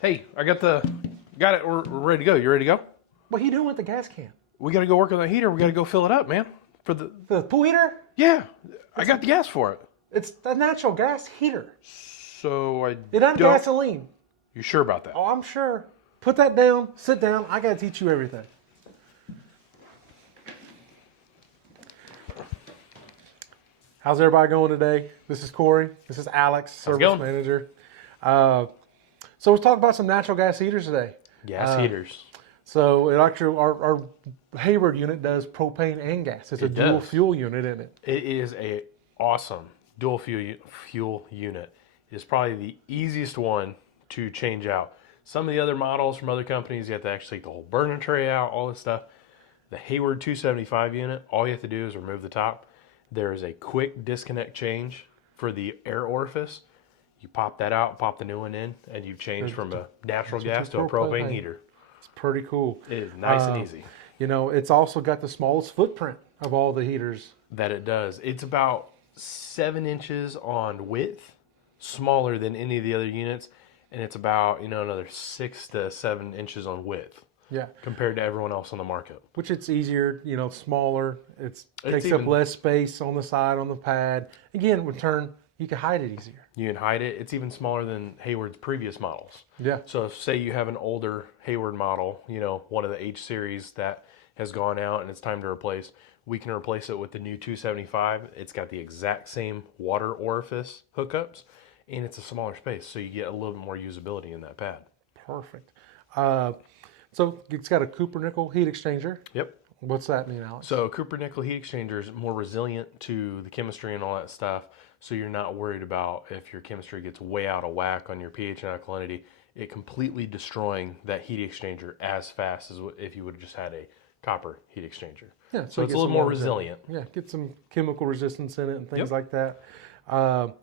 Hey, got it. We're ready to go. You ready to go? What are you doing with the gas can? We got to go work on that heater. We got to go fill it up, man. For The pool heater? yeah, I got the gas for it. It's the natural gas heater. So I It ain't don't. gasoline. You sure about that? Oh, I'm sure. Put that down. Sit down. I got to teach you everything. How's everybody going today? This is Cory. This is Alex, service going? manager. So let's talk about some natural gas heaters today. Gas heaters. So it actually, our Hayward unit does propane and gas. It's a dual does. fuel unit in it. It is a awesome dual fuel unit. It is probably the easiest one to change out. Some of the other models from other companies, you have to actually take the whole burner tray out, all this stuff. The Hayward 275 unit, all you have to do is remove the top. There is a quick disconnect change for the air orifice. You pop that out, pop the new one in, and you've changed from a natural gas to a propane heater. It's pretty cool. It is nice and easy. You know, it's also got the smallest footprint of all the heaters. That it does. It's about 7 inches on width, smaller than any of the other units, and it's about another 6 to 7 inches on width. Yeah. Compared to everyone else on the market. Which it's easier, smaller. It takes up less space on the side, on the pad. Again, with turn, you can hide it easier. You can hide it. It's even smaller than Hayward's previous models. Yeah. So if, say you have an older Hayward model, one of the H series that has gone out and it's time to replace, we can replace it with the new 275. It's got the exact same water orifice hookups, and it's a smaller space, so you get a little bit more usability in that pad. Perfect. So it's got a Cooper nickel heat exchanger. Yep. What's that mean, Alex? So Cooper nickel heat exchanger is more resilient to the chemistry and all that stuff. So you're not worried about if your chemistry gets way out of whack on your pH and alkalinity, it completely destroying that heat exchanger as fast as if you would have just had a copper heat exchanger. Yeah, so it's a little more resilient. Yeah, get some chemical resistance in it and things like that.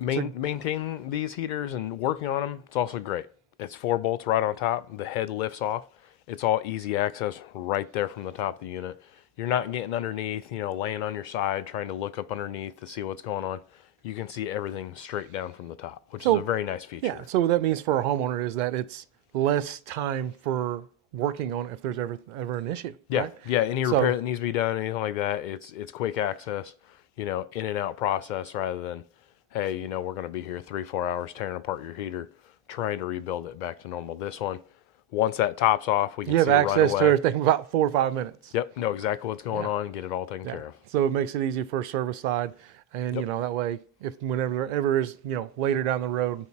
Maintain these heaters and working on them, it's also great. It's 4 bolts right on top. The head lifts off. It's all easy access right there from the top of the unit. You're not getting underneath, laying on your side, trying to look up underneath to see what's going on. You can see everything straight down from the top, which is a very nice feature. Yeah, so what that means for a homeowner is that it's less time for working on it if there's ever an issue. Yeah, right? yeah. Any repair that needs to be done, anything like that, it's quick access, in and out process rather than, hey, we're going to be here 3-4 hours tearing apart your heater, trying to rebuild it back to normal. This one, once that top's off, we can see it right away. You have access to everything in about 4 or 5 minutes. Yep, know exactly what's going on, get it all taken care of. So it makes it easy for a service side, and that way, if whenever there ever is, later down the road,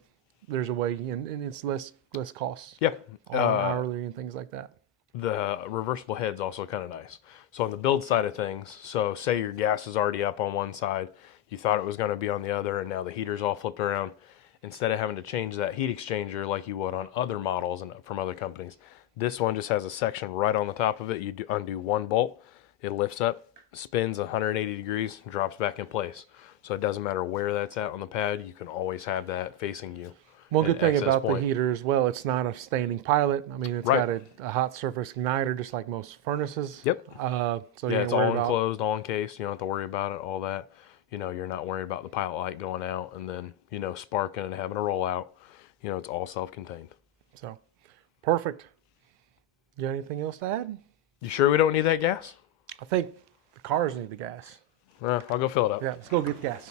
there's a way, and it's less costs. Yeah, hourly and things like that. The reversible head's also kind of nice. So on the build side of things, so say your gas is already up on one side, you thought it was going to be on the other, and now the heater's all flipped around. Instead of having to change that heat exchanger like you would on other models and from other companies, this one just has a section right on the top of it. You undo one bolt, it lifts up, spins 180 degrees, drops back in place. So it doesn't matter where that's at on the pad, you can always have that facing you. One good thing about the heater as well, it's not a standing pilot. I mean, it's Right. got a hot surface igniter just like most furnaces. Yep. So yeah, it's all enclosed, all encased. You don't have to worry about it, all that. You're not worried about the pilot light going out and then, sparking and having a rollout. It's all self-contained. So, perfect. You got anything else to add? You sure we don't need that gas? I think the cars need the gas. I'll go fill it up. Yeah, let's go get gas.